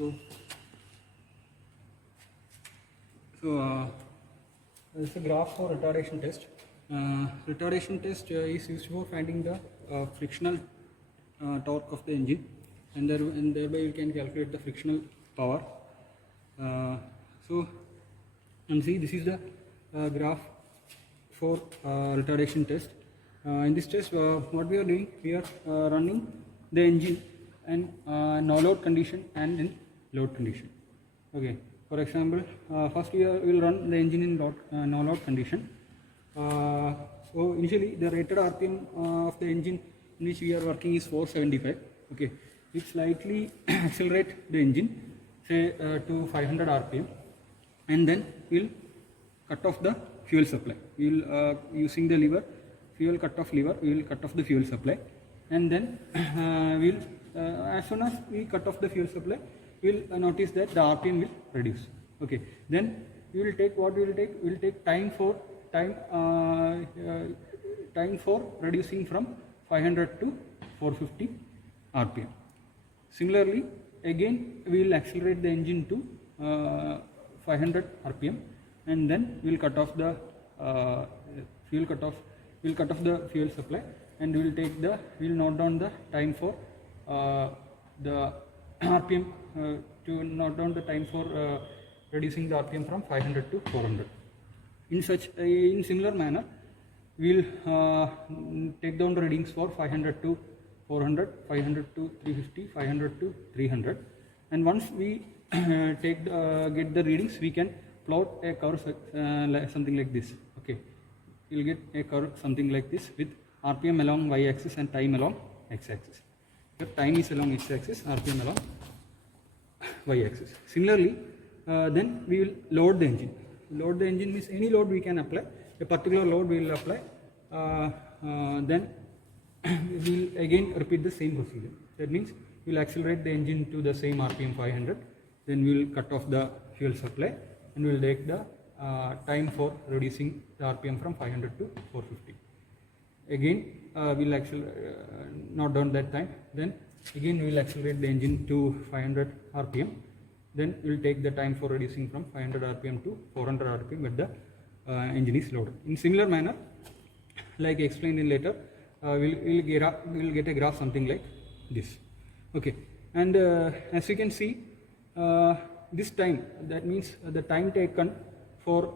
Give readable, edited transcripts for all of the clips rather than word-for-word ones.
So, this is a graph for retardation test. Retardation test is used for finding the frictional torque of the engine, and thereby you can calculate the frictional power. So, and see, this is the graph for retardation test. In this test, what we are doing, we are running the engine and no load condition and in load condition. Okay. For example, first we will run the engine in no load condition. So initially the rated RPM of the engine in which we are working is 475. Okay, we slightly accelerate the engine, say to 500 RPM, and then we'll cut off the fuel supply. We'll using the lever, fuel cut off lever, we will cut off the fuel supply, and then as soon as we cut off the fuel supply, we'll notice that the RPM will reduce. Okay, then we will take what we will take. We will take time for reducing from 500 to 450 RPM. Similarly, again we will accelerate the engine to 500 RPM, and then we will cut off the fuel cut off. We will cut off the fuel supply, and we will note down the time for the RPM to note down the time for reducing the RPM from 500 to 400. In similar manner, we will take down the readings for 500 to 400, 500 to 350, 500 to 300, and once we get the readings, we can plot a curve something like this. Okay, we will get a curve something like this with RPM along y-axis and time along x-axis. Here time is along x-axis, RPM along y-axis. Similarly, then we will load the engine. Load the engine means any load we can apply. A particular load we will apply. Then we will again repeat the same procedure. That means we will accelerate the engine to the same RPM 500. Then we will cut off the fuel supply, and we will take the time for reducing the RPM from 500 to 450. Again, we will note down that time. Then again we will accelerate the engine to 500 RPM. Then we will take the time for reducing from 500 RPM to 400 RPM when the engine is loaded. In similar manner, like explained in later, we will get a graph something like this. Okay, and as you can see, this time, that means the time taken for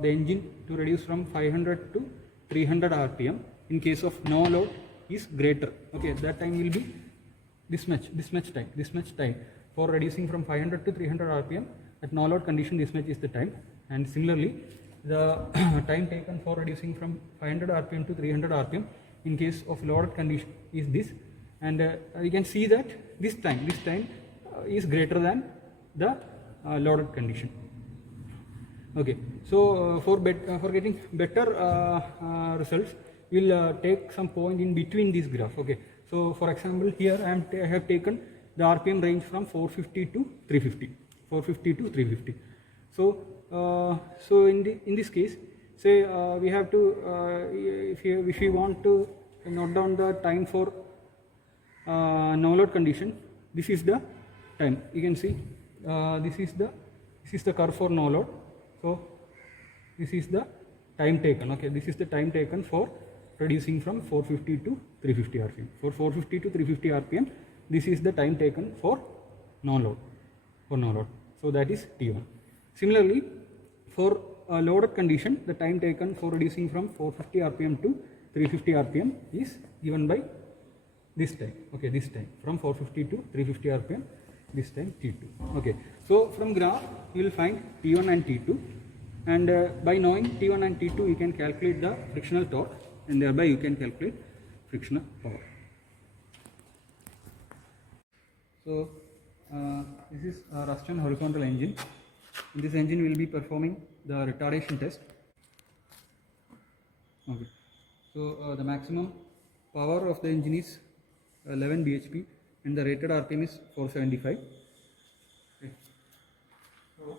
the engine to reduce from 500 to 300 RPM in case of no load is greater. Okay, that time will be this much time for reducing from 500 to 300 RPM. At no load condition, this much is the time. And similarly, the time taken for reducing from 500 RPM to 300 RPM in case of loaded condition is this. And you can see that this time is greater than the loaded condition. Okay, so for getting better results, we'll take some point in between these graphs. Okay, so for example, here I have taken the RPM range from 450 to 350, 450 to 350. So in this case, say we have to if you want to note down the time for no load condition, this is the time. You can see this is the curve for no load. So this is the time taken. Okay, this is the time taken for reducing from 450 to 350 RPM. For 450 to 350 RPM, this is the time taken for no load. So that is T1. Similarly, for a loaded condition, the time taken for reducing from 450 RPM to 350 RPM is given by this time. Okay, this time from 450 to 350 RPM. This time T2. Okay, so from graph you will find T1 and T2, and by knowing T1 and T2 you can calculate the frictional torque, and thereby you can calculate frictional power. So this is a Ruston horizontal engine. In this engine we will be performing the retardation test. Okay, so the maximum power of the engine is 11 bhp, and the rated RPM is 475. Okay. So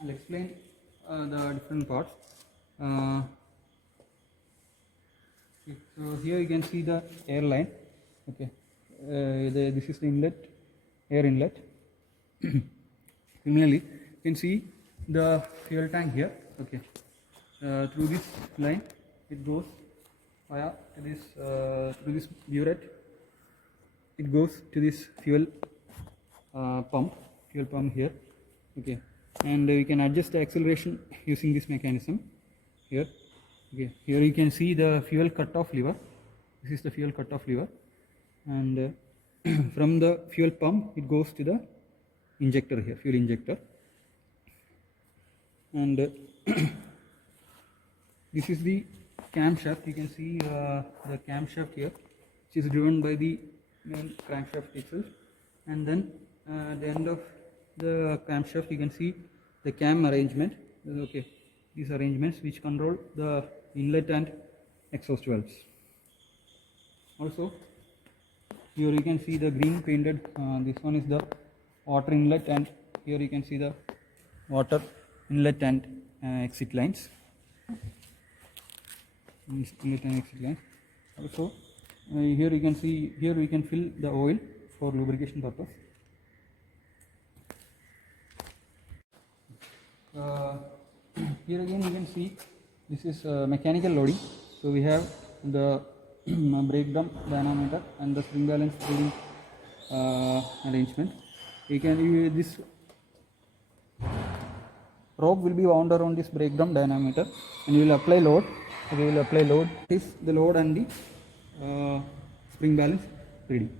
I'll explain the different parts. So here you can see the air line. Okay, this is the inlet, air inlet. Similarly, you can see the fuel tank here. Okay, through this line it goes via this through this burette. It goes to this fuel pump here. Okay, and we can adjust the acceleration using this mechanism here. Okay, here you can see the fuel cut-off lever. This is the fuel cut-off lever, and from the fuel pump it goes to the injector here, fuel injector, and this is the camshaft. You can see the camshaft here, which is driven by the main crankshaft itself, and then at the end of the camshaft you can see the cam arrangement. Okay, these arrangements which control the inlet and exhaust valves. Also, here you can see the green painted, this one is the water inlet, and here you can see the water inlet and exit lines. Inlet and exit lines. Also, here you can see, here we can fill the oil for lubrication purpose. Here again you can see this is mechanical loading. So we have the brake drum dynamometer and the spring balance loading arrangement. You can this rope will be wound around this brake drum dynamometer, and you will apply load. So we will apply load. This is the load and the spring balance reading.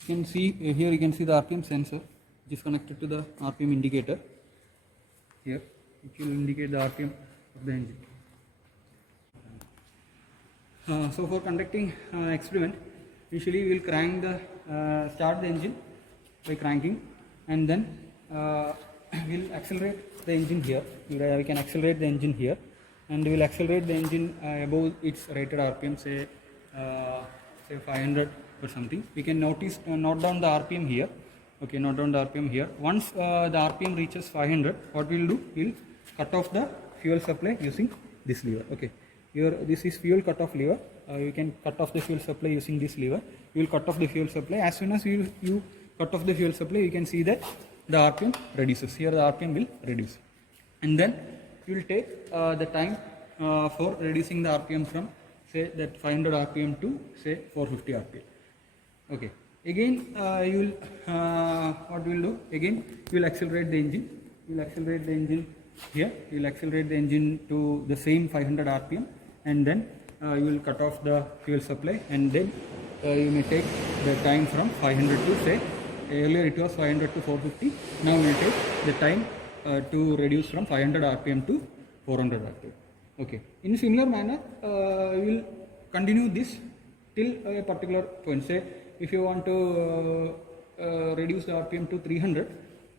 You can see here, you can see the RPM sensor which is connected to the RPM indicator here, which will indicate the RPM of the engine. So for conducting experiment, usually we will crank the start the engine by cranking, and then we will accelerate the engine here. We can accelerate the engine here, and we will accelerate the engine above its rated RPM, say 500 or something. We can note down the RPM here. Okay, note down the RPM here. Once the RPM reaches 500, what we will do? We will cut off the fuel supply using this lever. Okay, here this is fuel cut off lever. You can cut off the fuel supply using this lever. You will cut off the fuel supply. As soon as you cut off the fuel supply, you can see that the RPM reduces. Here the RPM will reduce, and then you will take the time for reducing the RPM from, say, that 500 RPM to, say, 450 RPM. Okay. Again, you will what we will do? Again, you will accelerate the engine. You will accelerate the engine here. You will accelerate the engine to the same 500 RPM, and then you will cut off the fuel supply, and then you may take the time from 500 to, say, earlier it was 500 to 450. Now we will take the time to reduce from 500 RPM to 400 RPM. Okay. In a similar manner, we will continue this till a particular point. Say, if you want to reduce the RPM to 300,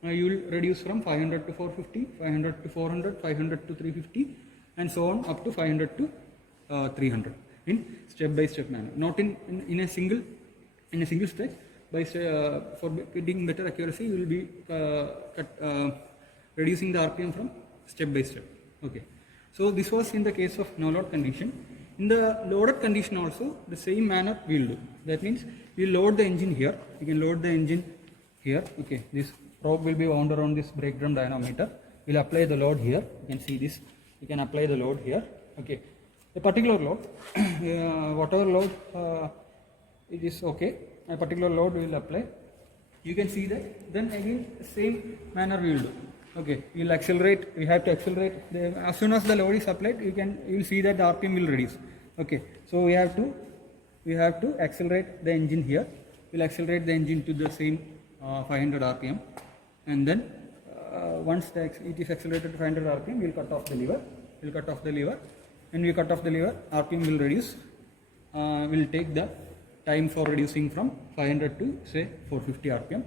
you will reduce from 500 to 450, 500 to 400, 500 to 350, and so on up to 500 to 300 in step-by-step manner. Not in a single step. For getting better accuracy, you will be reducing the RPM from step by step. Okay. So this was in the case of no load condition. In the loaded condition also, the same manner we will do. That means we load the engine here. You can load the engine here. Okay. This rope will be wound around this brake drum dynamometer. We will apply the load here. You can see this. You can apply the load here. Okay. A particular load, whatever load it is okay. A particular load we will apply. You can see that. Then again, the same manner we will do. Okay, we will accelerate. We have to accelerate. As soon as the load is applied, you will see that the RPM will reduce. Okay, so we have to accelerate the engine here. We will accelerate the engine to the same 500 RPM, and then once it is accelerated to 500 RPM, we will cut off the lever. We will cut off the lever. When we cut off the lever, RPM will reduce. We will take the time for reducing from 500 to, say, 450 RPM,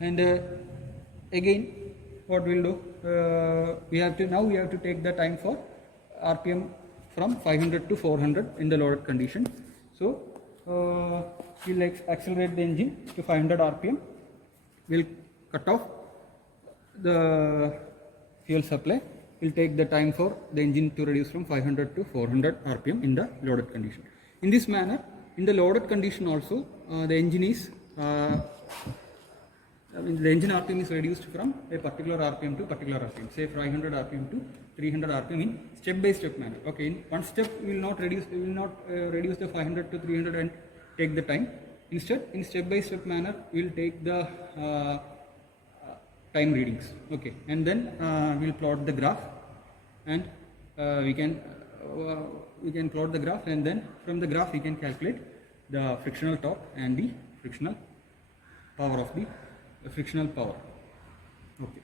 and again what we will do, we have to take the time for RPM from 500 to 400 in the loaded condition. So we will accelerate the engine to 500 RPM. We will cut off the fuel supply. We will take the time for the engine to reduce from 500 to 400 RPM in the loaded condition. In this manner, in the loaded condition also, the engine is the engine RPM is reduced from a particular RPM to particular RPM, say 500 RPM to 300 RPM in step-by-step manner. Okay, in one step we will not reduce the 500 to 300 and take the time. Instead, in step-by-step manner, we will take the time readings. Okay, and then we will plot the graph, and we can plot the graph, and then from the graph we can calculate the frictional torque and the frictional power of the frictional power. Okay.